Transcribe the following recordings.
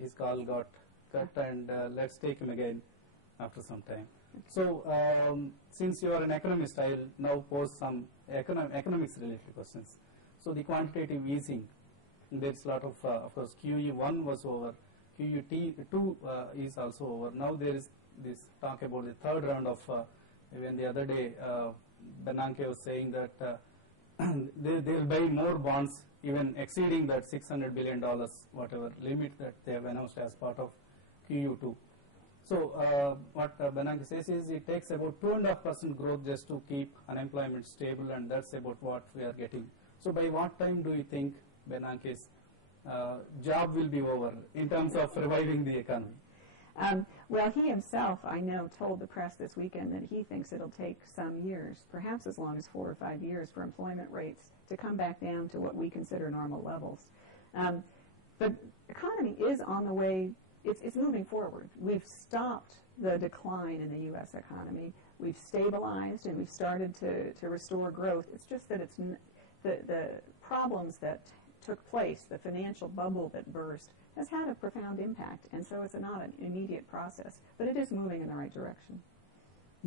his call got cut, and let's take him again after some time. So, since you are an economist, I will now pose some economics related questions. So, the quantitative easing, there is a lot of course, QE1 was over, QE2 is also over. Now there is this talk about the third round of, even the other day, Dhanani was saying that they will buy more bonds, even exceeding that $600 billion, whatever limit that they have announced as part of QE2. So, what Dhanani says is it takes about 2.5% growth just to keep unemployment stable, and that's about what we are getting. So, by what time do you think Bernanke's job will be over in terms of reviving the economy? Well, he himself, I know, told the press this weekend that he thinks it'll take some years, perhaps as long as 4 or 5 years, for employment rates to come back down to what we consider normal levels. The economy is on the way. It's moving forward. We've stopped the decline in the U.S. economy. We've stabilized and we've started to restore growth. It's just that it's the problems that took place, the financial bubble that burst, has had a profound impact, and so it's not an immediate process, but it is moving in the right direction.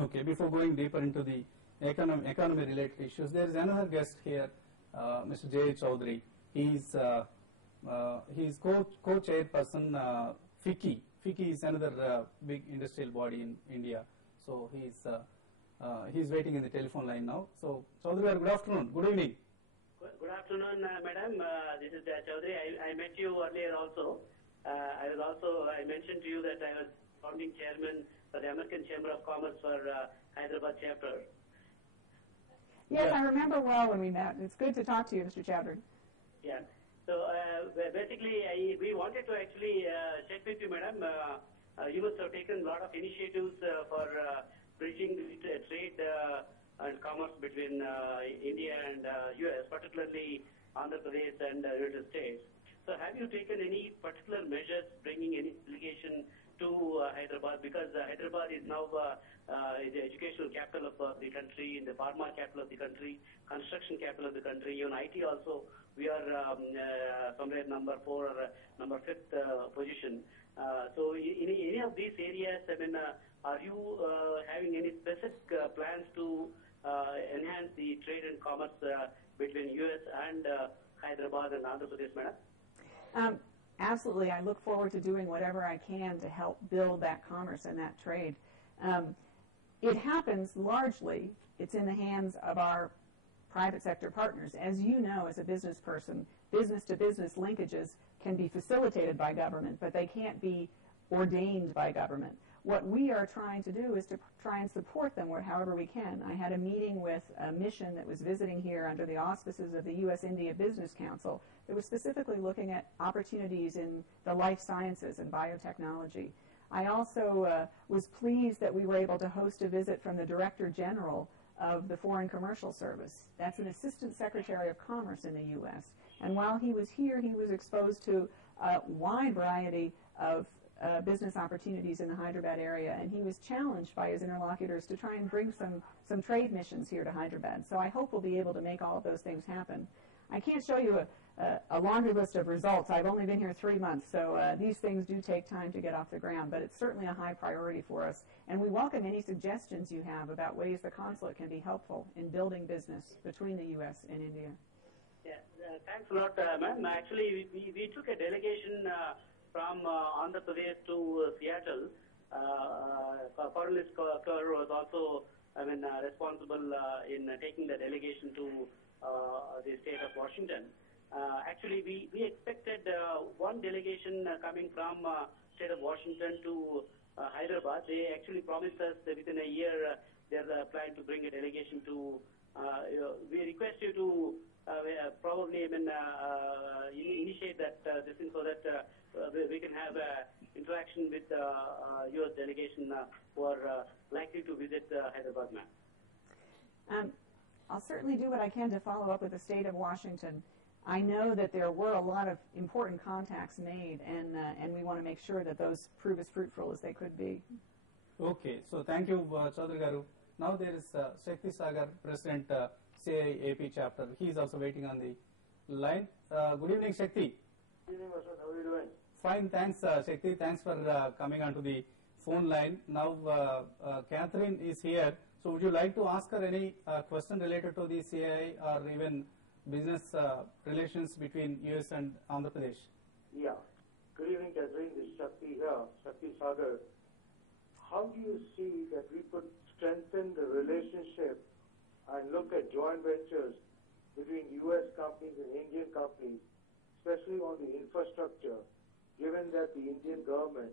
Okay, before going deeper into the economy-related issues, there is another guest here, Mr. J. Chaudhary. He's co-chairperson FICCI. FICCI is another big industrial body in India. So he's waiting in the telephone line now. So Chaudhary, good afternoon. Good evening. Good afternoon, madam. This is Chaudhary. I met you earlier also. I mentioned to you that I was founding chairman for the American Chamber of Commerce for Hyderabad chapter. Yes, I remember well when we met. It's good to talk to you, Mr. Chaudhary. Yeah. So basically, we wanted to actually check with you, madam. You must have taken a lot of initiatives for bridging the trade and commerce between India and US, particularly Andhra Pradesh and United States. So have you taken any particular measures bringing any delegation to Hyderabad? Because Hyderabad is now the educational capital of the country, the pharma capital of the country, construction capital of the country, even IT also. We are somewhere number 4 or number 5th position. So in any of these areas, I mean, are you having any specific plans to enhance the trade and commerce between US and Hyderabad and Andhra Pradesh, madam? Absolutely. I look forward to doing whatever I can to help build that commerce and that trade. It happens largely, it's in the hands of our private sector partners. As you know, as a business person, business-to-business linkages can be facilitated by government, but they can't be ordained by government. What we are trying to do is to try and support them however we can. I had a meeting with a mission that was visiting here under the auspices of the U.S.-India Business Council that was specifically looking at opportunities in the life sciences and biotechnology. I also was pleased that we were able to host a visit from the Director General of the Foreign Commercial Service. That's an Assistant Secretary of Commerce in the U.S. And while he was here, he was exposed to a wide variety of business opportunities in the Hyderabad area, and he was challenged by his interlocutors to try and bring some trade missions here to Hyderabad. So I hope we'll be able to make all of those things happen. I can't show you a laundry list of results. I've only been here 3 months, so these things do take time to get off the ground, but it's certainly a high priority for us. And we welcome any suggestions you have about ways the consulate can be helpful in building business between the U.S. and India. Yeah, thanks a lot, ma'am. Actually, we took a delegation from Andhra Pradesh to Seattle. Foreign Minister was also, responsible in taking the delegation to the state of Washington. Actually, we expected one delegation coming from state of Washington to Hyderabad. They actually promised us that within a year they're planning to bring a delegation to. We request you to probably initiate that this thing so that we can have interaction with U.S. delegation who are likely to visit Hyderabad, ma'am. I'll certainly do what I can to follow up with the state of Washington. I know that there were a lot of important contacts made, and we want to make sure that those prove as fruitful as they could be. Okay, so thank you, Chaudhary Garu. Now there is Shakti Sagar, President CIAP chapter. He is also waiting on the line. Good evening, Shakti. Good evening, Vasanth. How are you doing? fine. Thanks, Shakti. Thanks for coming onto the phone line. Now, Katherine is here. So, would you like to ask her any question related to the CAI or even business relations between US and Andhra Pradesh? Yeah. Good evening, Katherine. This is Shakti here, Shakti Sagar. How do you see that we could strengthen the relationship and look at joint ventures between U.S. companies and Indian companies, especially on the infrastructure, given that the Indian government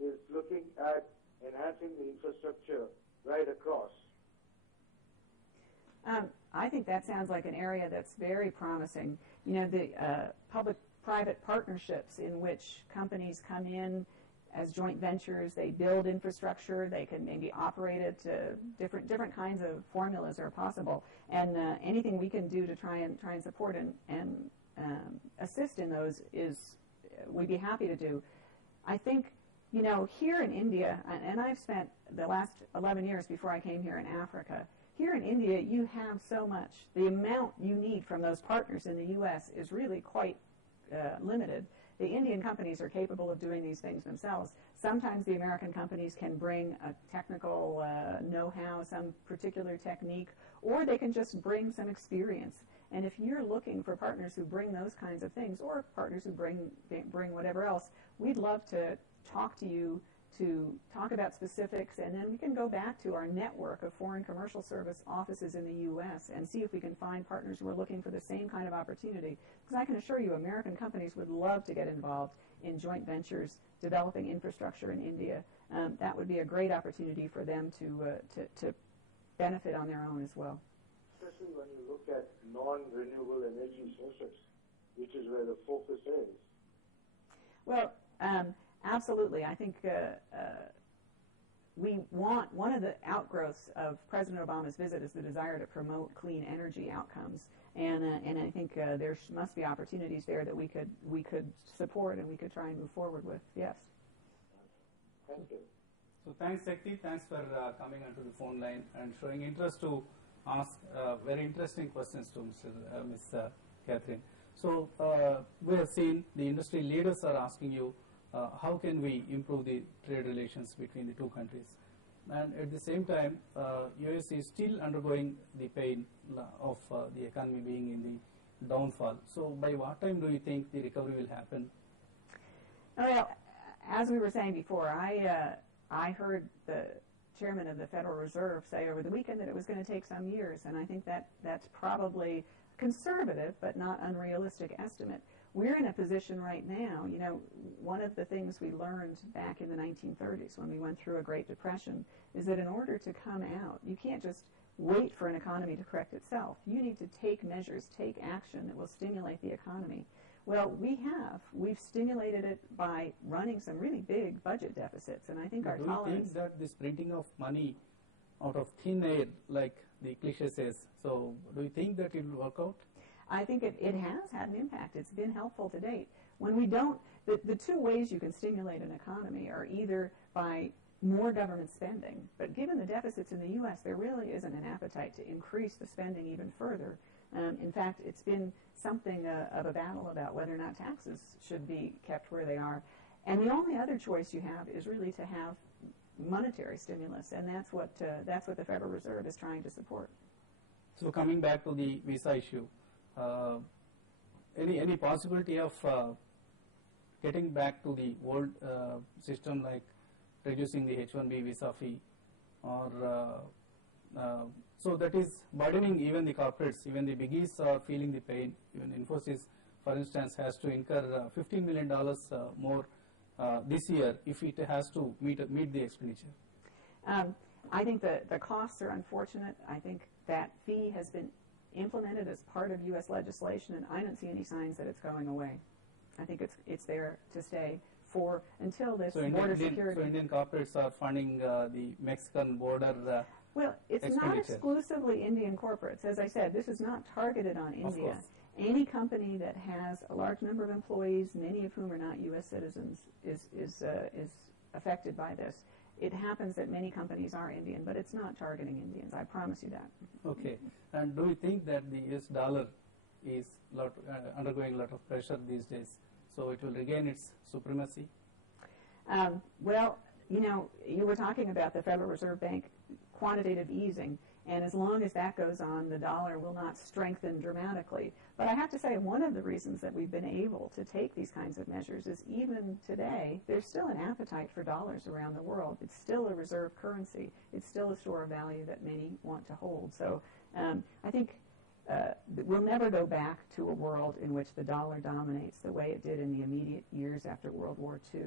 is looking at enhancing the infrastructure right across? I think that sounds like an area that's very promising. You know, the public-private partnerships in which companies come in as joint ventures, they build infrastructure, they can maybe operate it. Different kinds of formulas are possible, and anything we can do to try and support and assist in those is we'd be happy to do. I think, you know, here in India, and I've spent the last 11 years before I came here in Africa. Here in India, you have so much. The amount you need from those partners in the U.S. is really quite limited. The Indian companies are capable of doing these things themselves. Sometimes the American companies can bring a technical know-how, some particular technique, or they can just bring some experience. And if you're looking for partners who bring those kinds of things, or partners who bring whatever else, we'd love to talk to you to talk about specifics, and then we can go back to our network of foreign commercial service offices in the U.S. and see if we can find partners who are looking for the same kind of opportunity. Because I can assure you, American companies would love to get involved in joint ventures developing infrastructure in India. That would be a great opportunity for them to benefit on their own as well. Especially when you look at non-renewable energy sources, which is where the focus is. Well, absolutely. I think we want, one of the outgrowths of President Obama's visit is the desire to promote clean energy outcomes. And I think there must be opportunities there that we could support and we could try and move forward with. Yes. Thank you. So thanks, Shakti. Thanks for coming onto the phone line and showing interest to ask very interesting questions to Ms. Katherine. So we have seen the industry leaders are asking you how can we improve the trade relations between the two countries. And at the same time, US is still undergoing the pain of the economy being in the downfall. So by what time do you think the recovery will happen? Well, as we were saying before, I heard the chairman of the Federal Reserve say over the weekend that it was going to take some years, and I think that's probably conservative but not unrealistic estimate. We're in a position right now, you know, one of the things we learned back in the 1930s when we went through a Great Depression is that in order to come out, you can't just wait for an economy to correct itself. You need to take measures, take action that will stimulate the economy. Well, we've stimulated it by running some really big budget deficits, and I think our tolerance... Do you think that this printing of money out of thin air, like the cliche says, so do you think that it will work out? I think it has had an impact. It's been helpful to date. When we don't, the two ways you can stimulate an economy are either by more government spending, but given the deficits in the U.S., there really isn't an appetite to increase the spending even further. In fact, it's been something of a battle about whether or not taxes should be kept where they are. And the only other choice you have is really to have monetary stimulus, and that's what the Federal Reserve is trying to support. So coming back to the visa issue, any possibility of getting back to the old system, like reducing the H-1B visa fee, or so that is burdening even the corporates, even the biggies are feeling the pain. Even Infosys, for instance, has to incur $15 million more this year if it has to meet the expenditure. I think the costs are unfortunate. I think that fee has been implemented as part of U.S. legislation, and I don't see any signs that it's going away. I think it's there to stay until this border security. So Indian corporates are funding the Mexican border Well, it's not exclusively Indian corporates. As I said, this is not targeted on India. Any company that has a large number of employees, many of whom are not U.S. citizens, is affected by this. It happens that many companies are Indian, but it's not targeting Indians. I promise you that. Okay. And do you think that the U.S. dollar is undergoing a lot of pressure these days? so it will regain its supremacy? Well, you know, you were talking about the Federal Reserve Bank quantitative easing, and as long as that goes on, the dollar will not strengthen dramatically. But I have to say, one of the reasons that we've been able to take these kinds of measures is even today, there's still an appetite for dollars around the world. It's still a reserve currency. It's still a store of value that many want to hold. So I think we'll never go back to a world in which the dollar dominates the way it did in the immediate years after World War II.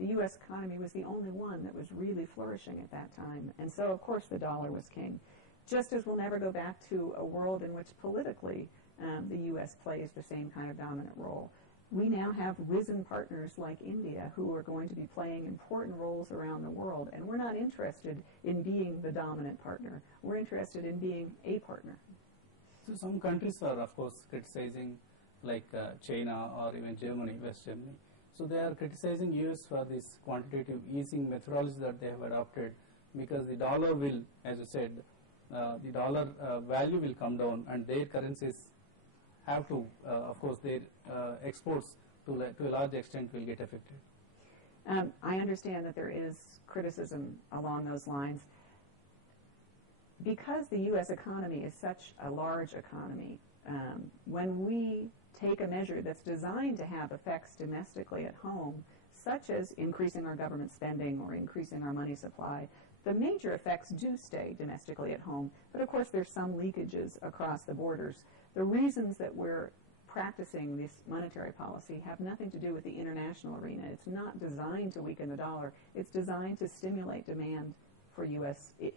The U.S. economy was the only one that was really flourishing at that time, and so, of course, the dollar was king. Just as we'll never go back to a world in which politically the U.S. plays the same kind of dominant role. We now have risen partners like India who are going to be playing important roles around the world, and we're not interested in being the dominant partner. We're interested in being a partner. So some countries are, of course, criticizing, like China or even Germany, West Germany. So they are criticizing US for this quantitative easing methodology that they have adopted, because the dollar will, as you said, the dollar value will come down, and their currencies have to, of course, their exports to a large extent will get affected. I understand that there is criticism along those lines. Because the U.S. economy is such a large economy, when we take a measure that's designed to have effects domestically at home, such as increasing our government spending or increasing our money supply, the major effects do stay domestically at home. But of course, there's some leakages across the borders. The reasons that we're practicing this monetary policy have nothing to do with the international arena. It's not designed to weaken the dollar. It's designed to stimulate demand for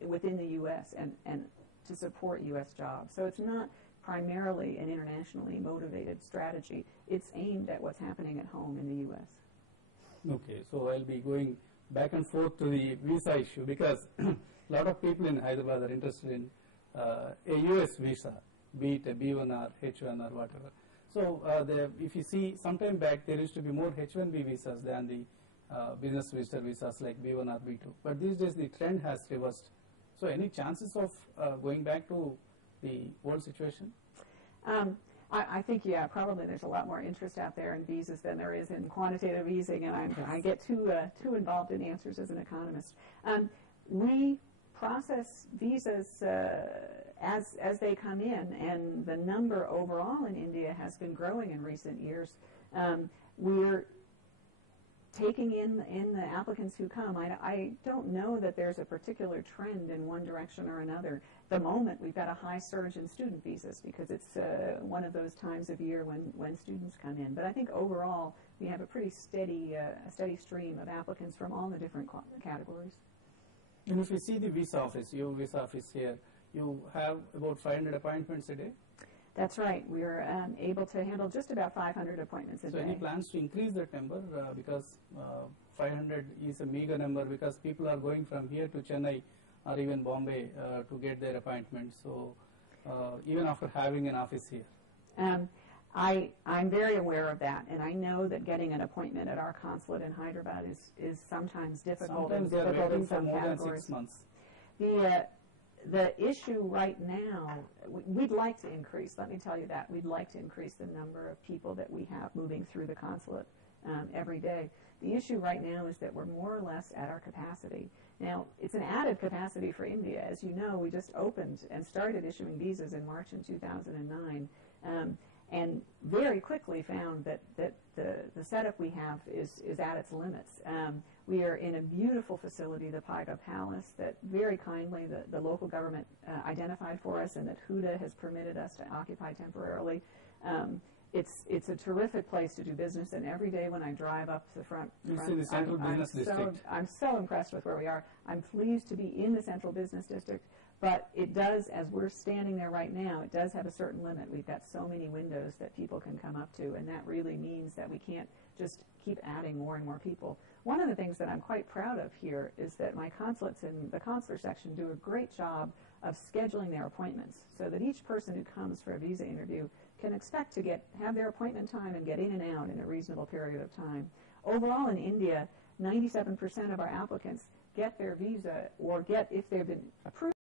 within the U.S. and to support U.S. jobs. So it's not primarily an internationally motivated strategy. It's aimed at what's happening at home in the U.S. Okay, so I'll be going back and forth to the visa issue, because a lot of people in Hyderabad are interested in a U.S. visa, be it a B1 or H1 or whatever. So if you see, sometime back there used to be more H1B visas than the business visitor visas like B1 or B2. But these days the trend has reversed. So any chances of going back to the old situation? I think, yeah, probably there's a lot more interest out there in visas than there is in quantitative easing, and I get too involved in answers as an economist. We process visas as they come in, and the number overall in India has been growing in recent years. We're taking in the applicants who come. I don't know that there's a particular trend in one direction or another. At the moment, we've got a high surge in student visas because it's one of those times of year when students come in. But I think overall, we have a pretty steady stream of applicants from all the different categories. And if you see the visa office, your visa office here, you have about 500 appointments a day? That's right. We're able to handle just about 500 appointments a day. So any plans to increase that number, because 500 is a meager number, because people are going from here to Chennai or even Bombay to get their appointments. So even after having an office here. I'm very aware of that, and I know that getting an appointment at our consulate in Hyderabad is sometimes difficult. Sometimes they are waiting for more than 6 months. The issue right now, we'd like to increase, let me tell you that, we'd like to increase the number of people that we have moving through the consulate every day. The issue right now is that we're more or less at our capacity. Now, it's an added capacity for India. As you know, we just opened and started issuing visas in March in 2009, and very quickly found that the setup we have is at its limits. We are in a beautiful facility, the Paiga Palace, that very kindly the local government identified for us and that Huda has permitted us to occupy temporarily. It's a terrific place to do business, and every day when I drive up the front, the Central Business District. I'm so impressed with where we are. I'm pleased to be in the Central Business District, but it does, as we're standing there right now, it does have a certain limit. We've got so many windows that people can come up to, and that really means that we can't just keep adding more and more people. One of the things that I'm quite proud of here is that my consulates in the consular section do a great job of scheduling their appointments so that each person who comes for a visa interview can expect to have their appointment time and get in and out in a reasonable period of time. Overall in India, 97% of our applicants get their visa, or if they've been approved